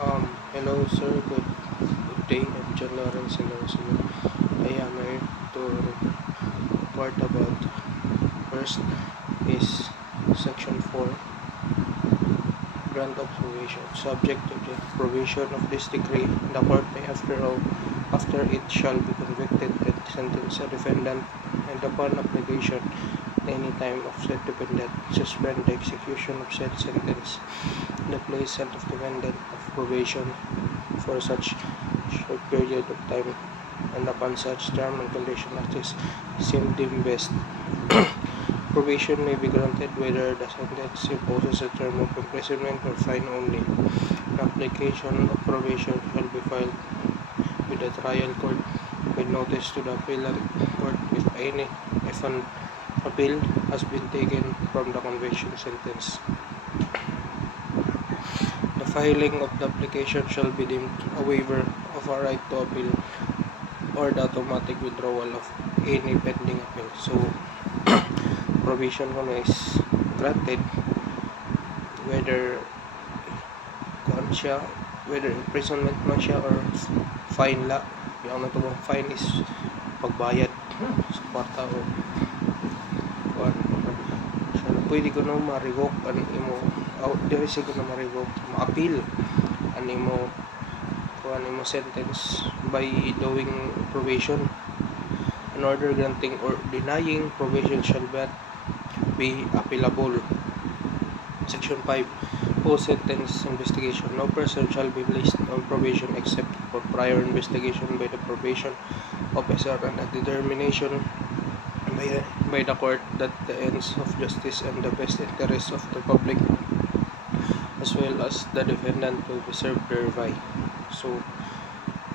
Hello sir, good day. I'm John Lawrence Alonso. I am here to report about first is section 4, grant of probation. Subject to the provision of this decree, the court may after it shall be convicted and sentence a defendant, and upon application any time of said defendant, suspend the execution of said sentence, the placement of defendant of probation for such short period of time, and upon such term and condition as is seemed deemed best. Probation may be granted whether the sentence imposes a term of imprisonment or fine only. An application of probation shall be filed with the trial court with notice to the appellant court if an appeal has been taken from the conviction sentence. The filing of the application shall be deemed a waiver of a right to appeal or the automatic withdrawal of any pending appeal. So, probation is granted whether whether imprisonment man siya or fine la. Yung natubang fine is pagbayad sa kwarta o kuan. So, pwede ko na ma-revoke an imo diri ko na ma-revoke, ma-appeal an imo kuan imo sentence by doing probation. An order granting or denying probation shall be appealable. Section 5, post-sentence investigation. No person shall be placed on probation except for prior investigation by the probation officer and a determination by the court that the ends of justice and the best interest of the public as well as the defendant will be served thereby. So,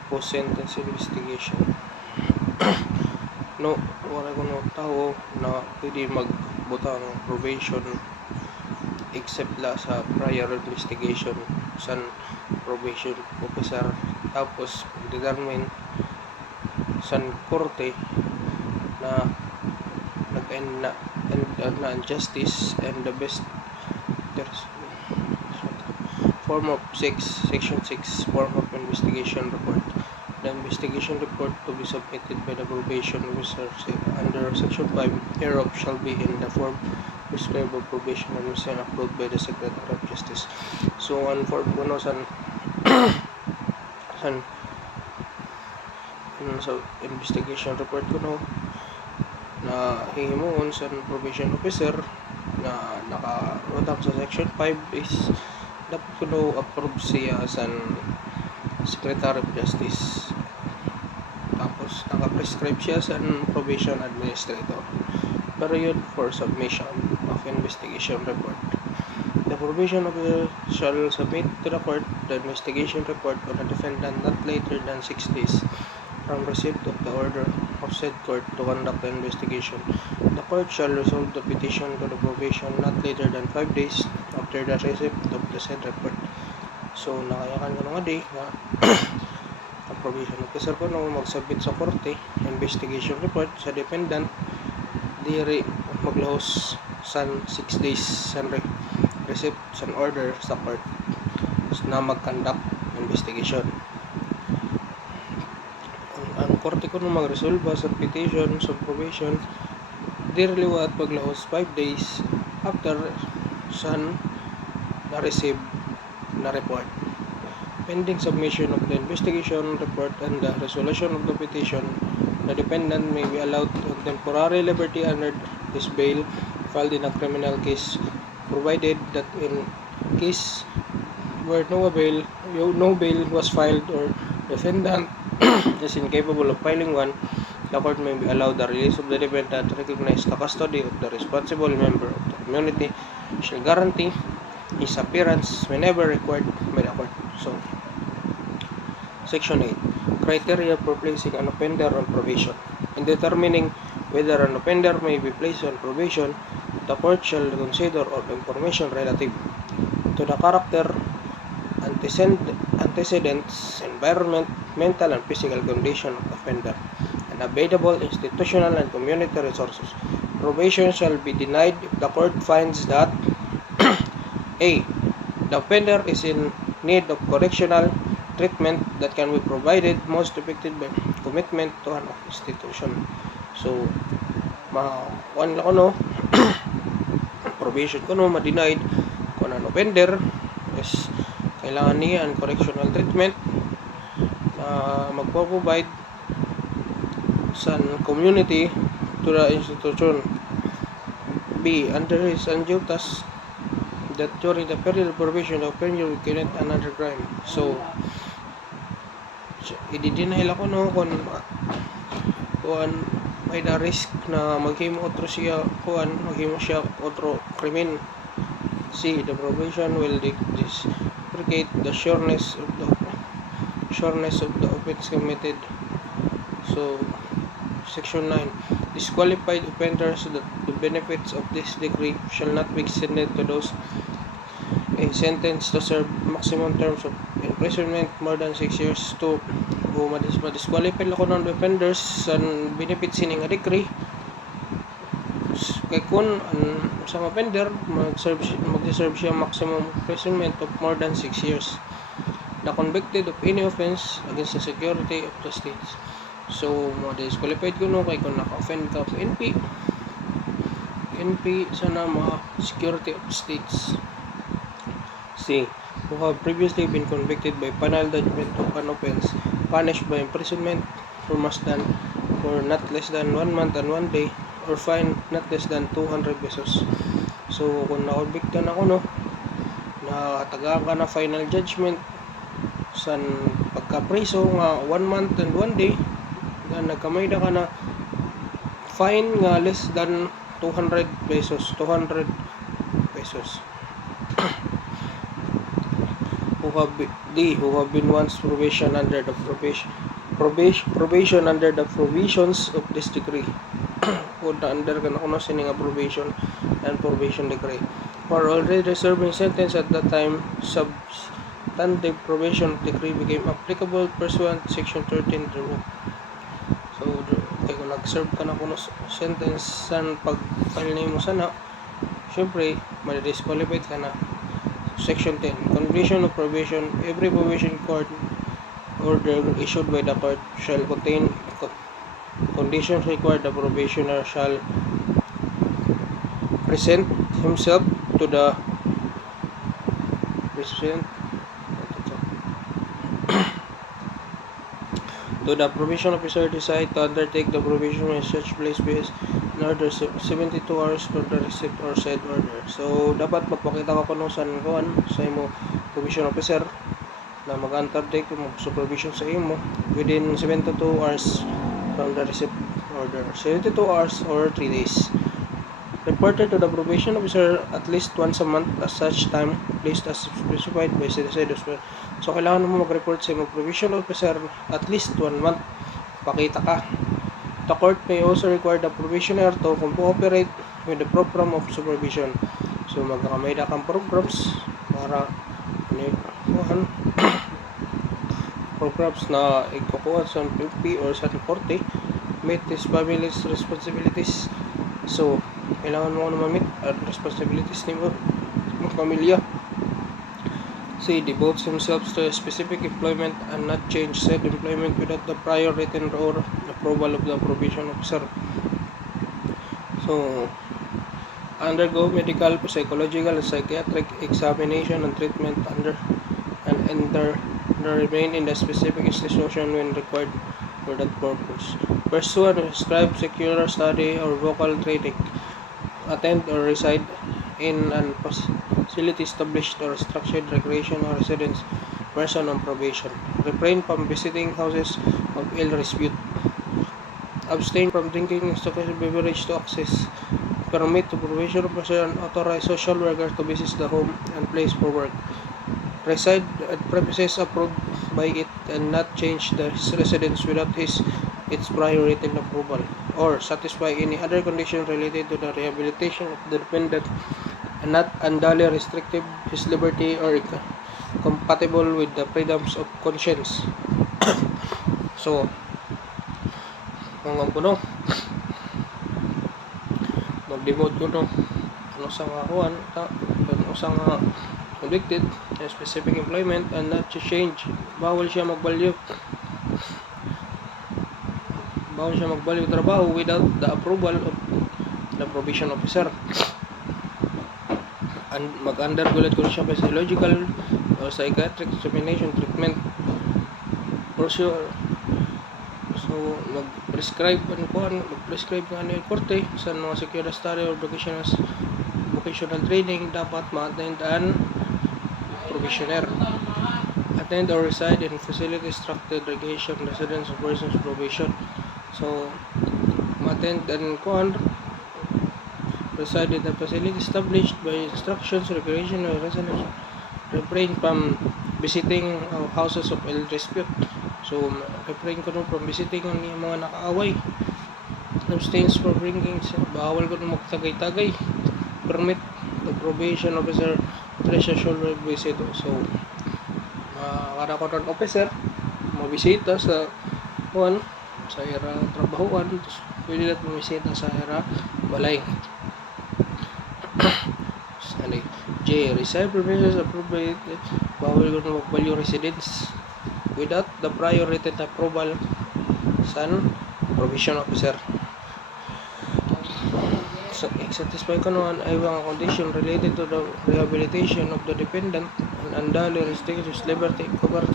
post-sentence investigation. No, wala ko no tao na pwede magbutang probation except la sa prior investigation sa probation officer, tapos determine sa korte na nag-end na justice and the best form of section 6 form of investigation report. The investigation report to be submitted by the probation officer under section 5 hereof shall be in the form prescribed of probation officer approved by the Secretary of Justice. So, on form kuno sa investigation report kuno na hihimuon sa probation officer na nakarodak sa section 5 is dapat kuno approve siya sa Secretary of Justice, tapos naka-prescribe siya sa probation administrator. Pero yun for submission of investigation report. The probation officer shall submit to the court the investigation report on the defendant not later than 6 days from receipt of the order of said court to conduct the investigation. The court shall resolve the petition to the probation not later than 5 days after the receipt of the said report. So, nakayakan ko nga day na ang probation officer ko nung mag-submit sa korte investigation report sa defendant diri maglahos sa 6 days sa receipt sa order sa court na mag-conduct investigation. Ang korte ko nung mag-resolve sa petition sa probation diri liwat maglahos 5 days after sa na-receive na report. Pending submission of the investigation report and the resolution of the petition, the defendant may be allowed on temporary liberty under his bail filed in a criminal case, provided that in case where no bail was filed or defendant is incapable of filing one, the court may be allowed the release of the defendant, recognize the custody of the responsible member of the community, shall guarantee his appearance whenever required by the court. So, Section 8. Criteria for placing an offender on probation. In determining whether an offender may be placed on probation, the court shall consider all information relative to the character, antecedents, environment, mental and physical condition of the offender, and available institutional and community resources. Probation shall be denied if the court finds that A. The offender is in need of correctional treatment that can be provided most effective by commitment to an institution. So, makuan lang ko no, probation ko no, ma-denied kung ano offender is kailangan niya ang correctional treatment na magpo-provide sa community to the institution. B. Under his undue task that during the period of probation, the offender will commit another crime. So, i-deny ako no kung may the risk na maghimo otro siya maghimo siya otro krimen. C. The probation will deprecate the sureness of the offense committed. So, Section 9. Disqualified offenders that the benefits of this decree shall not be extended to those sentenced to serve maximum terms of imprisonment more than 6 years. To ma-disqualify ako ng offenders sa benefits sining nga decree kay kun ang isang offender mag-serve siya maximum imprisonment of more than 6 years na convicted of any offense against the security of the states. So, ma-disqualified ko no kay kung naka-offend ka sa NP sana mga security of states. C. Who have previously been convicted by penal judgment of an offense punished by imprisonment for not less than 1 month and 1 day or fine not less than 200 pesos. So, kung na-convictan ako no, nakatagaan ka na final judgment sa pagka-preso nga 1 month and 1 day, na nagkamay na ka na fine nga less than 200 pesos. Who have been once probation under the provisions of this decree. Kung na-under ka na kuno sining probation and probation decree, or already serving sentence at that time substantive probation decree became applicable pursuant to Section 13 thereof. So, kung nag-serve ka na kuno sentence san pag-file nimo sana, syempre ma-disqualified ka na. Section 10. Condition of probation. Every probation court order issued by the court shall contain conditions required. The probationer shall present himself to the probation officer decide to undertake the probation in such place based in order 72 hours for the receipt or said order. So, dapat magpakita ka kuno sa imo probation officer na mag-undertake mo supervision sa imo within 72 hours from the receipt order. 72 hours or 3 days. Reported to the probation officer at least once a month as such time placed as specified by said officer. So, kailangan mo mag-report sa imo probation officer at least 1 month. Pakita ka. The court may also require the probationer to cooperate with the program of supervision. So, magkakamay na kang programs para programs na ikukuha sa PUP or sa korte meet his family's responsibilities. So, kailangan mo na ma-meet ang responsibilities ni mo pamilya. C. Devotes himself to a specific employment and not change said employment without the prior written or approval of the probation officer. So, undergo medical, psychological, and psychiatric examination and treatment remain in the specific institution when required for that purpose. Pursue and prescribe secular study or vocal training. Attend or reside in an facility established or structured recreation or residence person on probation. Refrain from visiting houses of ill repute. Abstain from drinking intoxicating beverage to access. Permit to probation officer and authorized social worker to visit the home and place for work. Reside at premises approved by it and not change the residence without its prior written approval, or satisfy any other condition related to the rehabilitation of the defendant and not unduly restrictive his liberty or compatible with the freedoms of conscience. So, hanggang ko no, mag-demote ko no, ano sa nga kuhan, ano sa nga convicted in specific employment and not to change. Bawal siya magbalyo. Bawal siya magbalyo trabaho without the approval of the probation officer. And mag-undergo ulit ko siya physiological or psychiatric examination treatment procedure. So mag-prescribe mag-prescribe nga ni korte sa mga secured study or vocational training dapat ma-attend an probationer. Attend or reside in facility structured recreation residence of persons probation. So ma-attend and reside in the facility established by instructions, recreation, or residence. Refrain from visiting houses of ill repute. So, refrain ko from visiting ang mga nakaaway. Abstains from drinking. Bawal ko magtagay-tagay. Permit the probation officer sexual visit. So, kada ko ng officer, mabisita sa sa era trabahoan. Pwede natin mabisita sa era balay. J. Reside provisions approved. Bawal ko na magbalyo residence without the prior written approval sa probation officer. So, satisfy ko naman ay mga condition related to the rehabilitation of the dependent and unduly restrictions liberty covered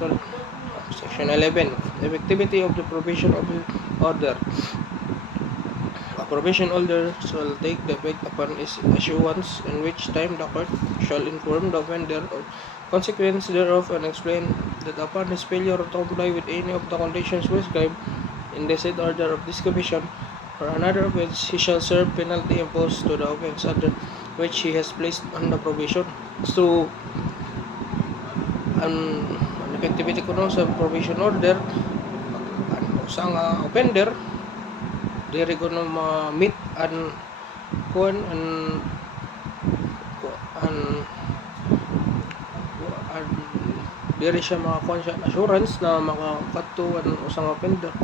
Section 11. Effectivity of the probation order. A probation order shall take the effect upon its issuance, in which time the court shall inform the offender of consequence thereof and explain that upon his failure to comply with any of the conditions prescribed in the said order of this commission or another offense, he shall serve penalty imposed to the offense under which he has placed on the probation. So, ang effectivity ko sa probation order, sa offender, diri ko na ma-meet and diri siya makakuha siya assurance na makakatuan usang offender.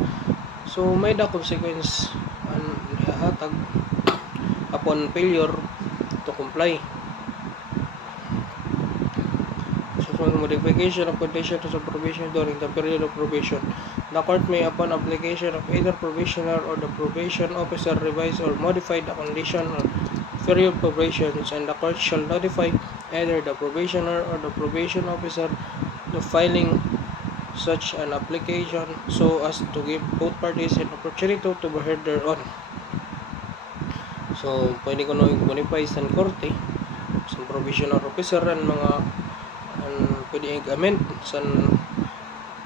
So may da consequence and hatag upon failure to comply. So modification of conditions of probation during the period of probation. The court may, upon application of either probationer or the probation officer, revise or modify the condition or period of probation, and the court shall notify either the probationer or the probation officer the filing such an application so as to give both parties an opportunity to be heard thereon. So, pwede ko na i-modify sa korte sa probationer officer and mga pwede i-amend sa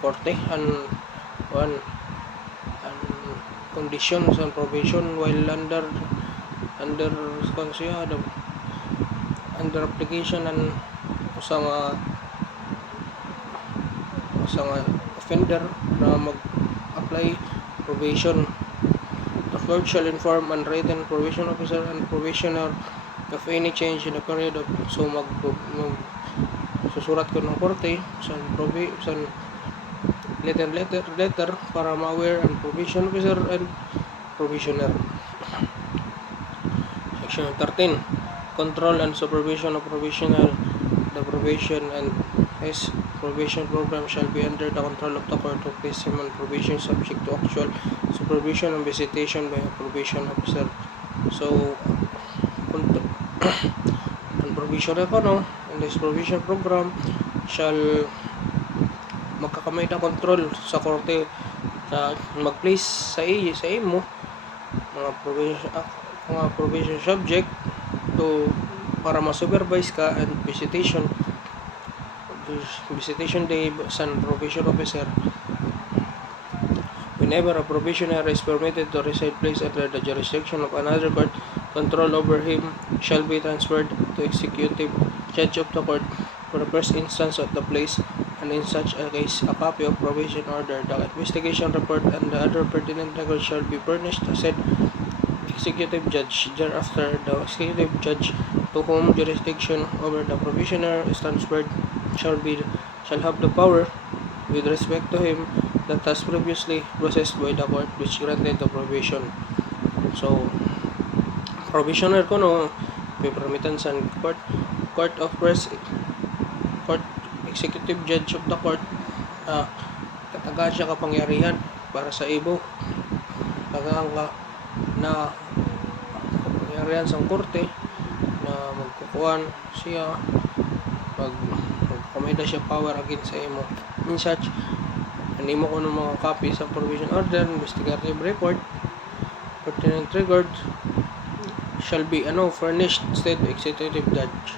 korte and condition sa probation while under application and usang offender na mag-apply probation. The court shall inform and written probation officer and probationer of any change in the period of susurat ko ng korte sa letter para ma-aware ang probation officer and probationer. Section 13. Control and supervision of probationer. The probation and his probation program shall be under the control of the court of placement on probation, subject to actual supervision and visitation by a probation officer. So, ang probationer ko in this probation program shall magkakamay na control sa korte na mag-place sa imo mga probation subject to para ma-supervise ka and visitation day sa probation officer. Whenever a probationer is permitted to reside place under the jurisdiction of another court, control over him shall be transferred to executive judge of the court for the first instance at the place, and in such a case, a copy of probation order, the investigation report, and the other pertinent records shall be furnished to said executive judge. Thereafter, the executive judge to whom jurisdiction over the probationer is transferred shall have the power with respect to him that has previously possessed by the court which granted the probation. So, probationer ko permitan sa court of executive judge of the court, katagaan siya kapangyarihan para sa ibo. Tagaan ka na kapangyarihan sa korte na magkukuhan siya, magkamida siya power against sa imo. In such, animo ko ng mga copy sa provision order, investigative report, pertinent records shall be furnished state executive judge.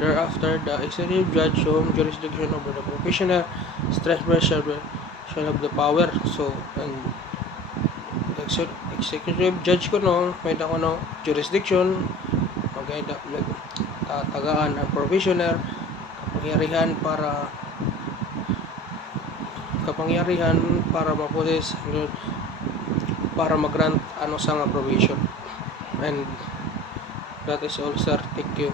Thereafter, the executive judge whom jurisdiction over the professional transfer shall have the power. So, and executive judge ko may ko jurisdiction, tagaan ang provisioner, kapangyarihan para ma-possess, para mag-grant sa nga provision. And that is all, sir. Thank you.